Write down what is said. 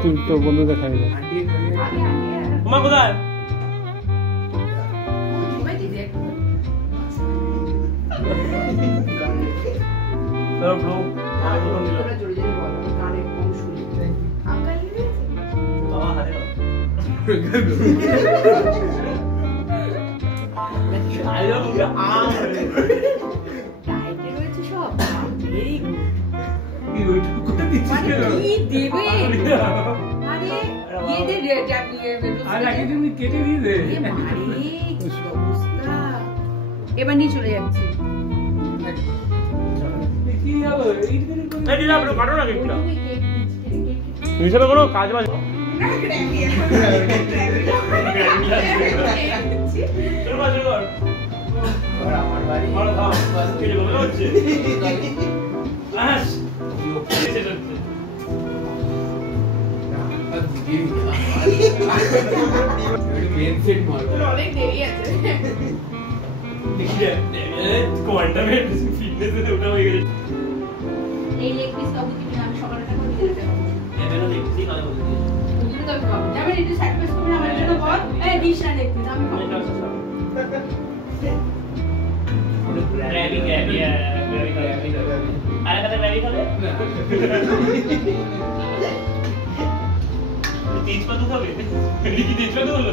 তুই তোর বন্ধু দেখাই মা কোথায় এবার নিয়ে চলে যাচ্ছে হিসেবে কোনো কাজ বাজ অনেক দেরি আছে এই লেগ পিস কাবু তুমি আমি সকালটা করে দিতে পারবো এবেলা দেখছি কালে বলতে তুমি তো খাবে আমি একটু স্যাক্রিফাইস করব আমার জন্য বল এই দিস না লেগ পিস আমি খাবো গ্র্যাবি গ্র্যাবি আরে কথা গ্র্যাবি খাবে তেজ পাতা খাবে কি তেজ পাতা হলো